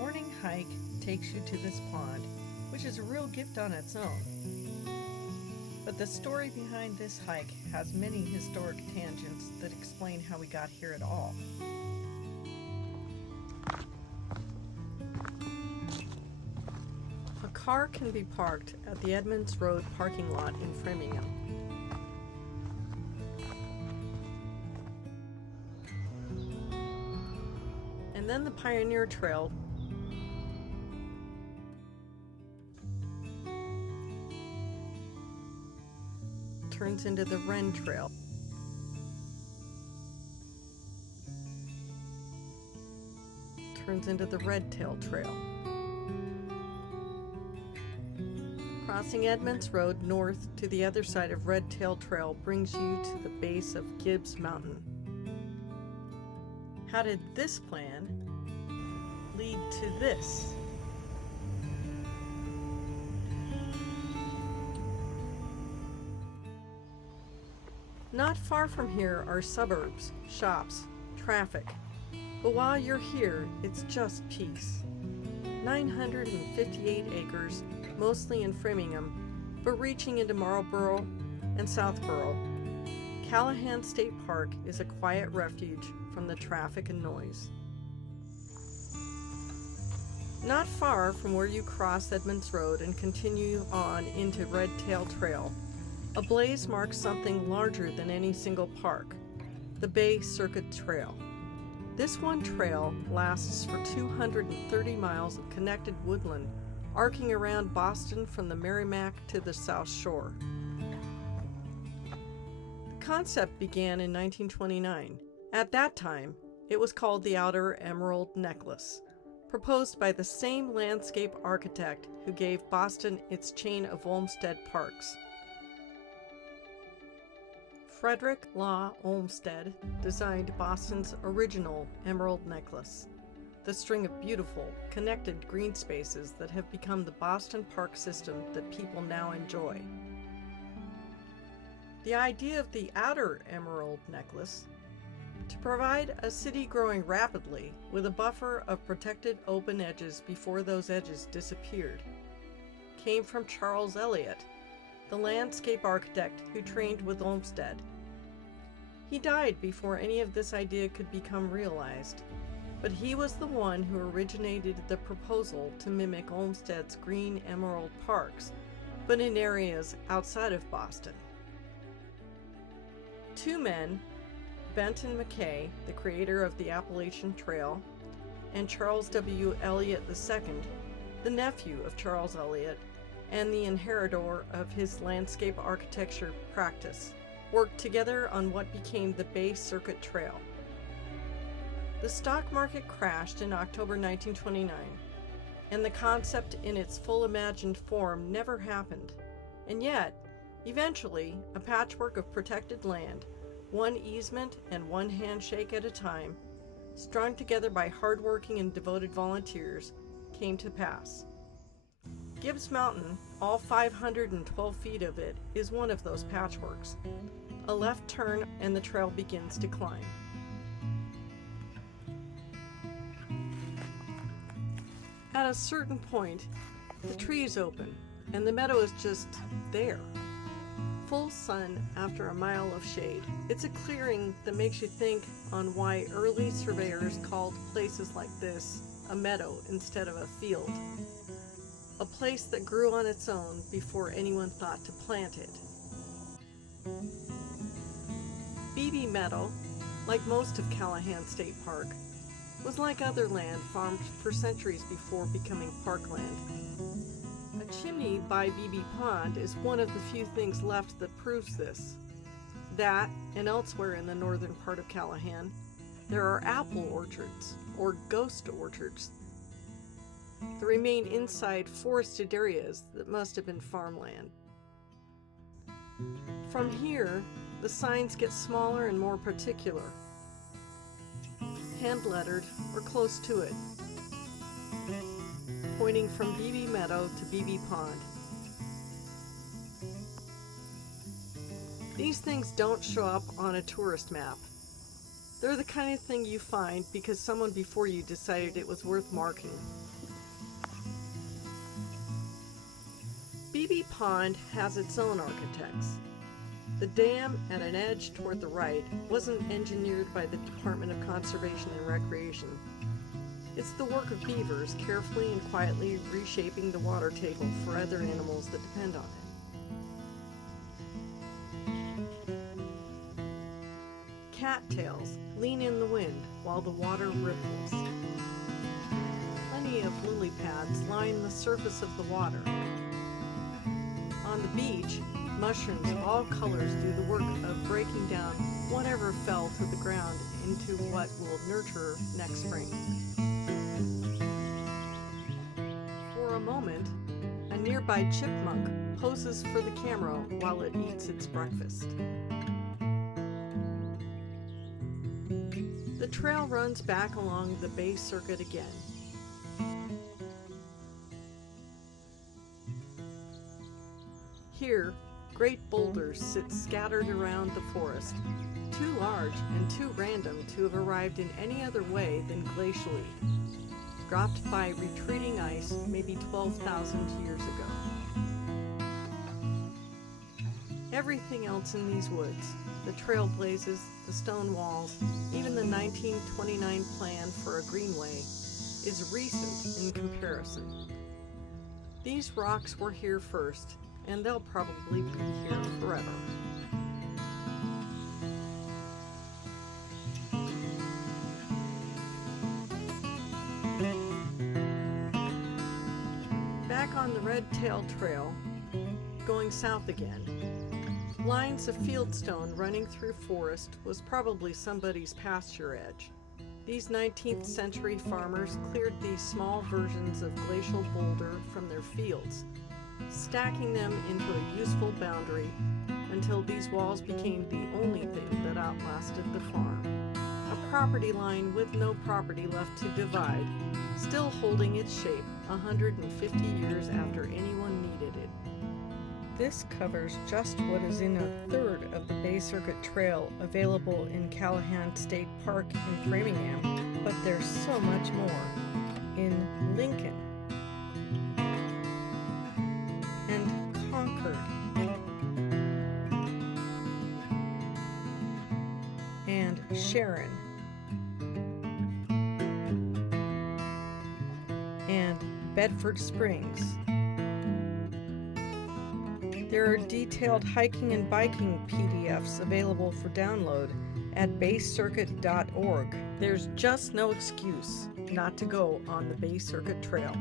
morning hike takes you to this pond, which is a real gift on its own. But the story behind this hike has many historic tangents that explain how we got here at all. A car can be parked at the Edmands Road parking lot in Framingham. And then the Pioneer Trail turns into the Wren Trail. Turns into the Redtail Trail. Crossing Edmands Road north to the other side of Redtail Trail brings you to the base of Gibbs Mountain. How did this plan lead to this? Not far from here are suburbs, shops, traffic. But while you're here, it's just peace. 958 acres, mostly in Framingham, but reaching into Marlborough and Southborough. Callahan State Park is a quiet refuge from the traffic and noise. Not far from where you cross Edmands Road and continue on into Redtail Trail, a blaze marks something larger than any single park, the Bay Circuit Trail. This one trail lasts for 230 miles of connected woodland, arcing around Boston from the Merrimack to the South Shore. The concept began in 1929. At that time, it was called the Outer Emerald Necklace, proposed by the same landscape architect who gave Boston its chain of Olmsted parks. Frederick Law Olmsted designed Boston's original Emerald Necklace, the string of beautiful, connected green spaces that have become the Boston park system that people now enjoy. The idea of the Outer Emerald Necklace, to provide a city growing rapidly with a buffer of protected open edges before those edges disappeared, came from Charles Eliot, the landscape architect who trained with Olmsted. He died before any of this idea could become realized, but he was the one who originated the proposal to mimic Olmsted's green emerald parks, but in areas outside of Boston. Two men, Benton McKay, the creator of the Appalachian Trail, and Charles W. Eliot II, the nephew of Charles Eliot and the inheritor of his landscape architecture practice, worked together on what became the Bay Circuit Trail. The stock market crashed in October 1929, and the concept in its full imagined form never happened. And yet, eventually, a patchwork of protected land, one easement and one handshake at a time, strung together by hardworking and devoted volunteers, came to pass. Gibbs Mountain, all 512 feet of it, is one of those patchworks. A left turn and the trail begins to climb. At a certain point, the trees open and the meadow is just there. Full sun after a mile of shade. It's a clearing that makes you think on why early surveyors called places like this a meadow instead of a field. A place that grew on its own before anyone thought to plant it. Beebe Meadow, like most of Callahan State Park, was like other land farmed for centuries before becoming parkland. A chimney by Beebe Pond is one of the few things left that proves this. That, and elsewhere in the northern part of Callahan, there are apple orchards, or ghost orchards, that remain inside forested areas that must have been farmland. From here, the signs get smaller and more particular, hand-lettered or close to it, pointing from Beebe Meadow to Beebe Pond. These things don't show up on a tourist map. They're the kind of thing you find because someone before you decided it was worth marking. Beebe Pond has its own architects. The dam at an edge toward the right wasn't engineered by the Department of Conservation and Recreation. It's the work of beavers carefully and quietly reshaping the water table for other animals that depend on it. Cattails lean in the wind while the water ripples. Plenty of lily pads line the surface of the water. On the beach, mushrooms of all colors do the work of breaking down whatever fell to the ground into what will nurture next spring. For a moment, a nearby chipmunk poses for the camera while it eats its breakfast. The trail runs back along the Bay Circuit again. Here, great boulders sit scattered around the forest, too large and too random to have arrived in any other way than glacially, dropped by retreating ice maybe 12,000 years ago. Everything else in these woods, the trailblazes, the stone walls, even the 1929 plan for a greenway, is recent in comparison. These rocks were here first, and they'll probably be here forever. Back on the Red Tail Trail, going south again, lines of fieldstone running through forest was probably somebody's pasture edge. These 19th century farmers cleared these small versions of glacial boulder from their fields, stacking them into a useful boundary until these walls became the only thing that outlasted the farm. A property line with no property left to divide, still holding its shape 150 years after anyone needed it. This covers just what is in a third of the Bay Circuit Trail available in Callahan State Park in Framingham, but there's so much more in Lincoln and Concord and Sharon and Bedford Springs. There are detailed hiking and biking PDFs available for download at baycircuit.org. There's just no excuse not to go on the Bay Circuit Trail.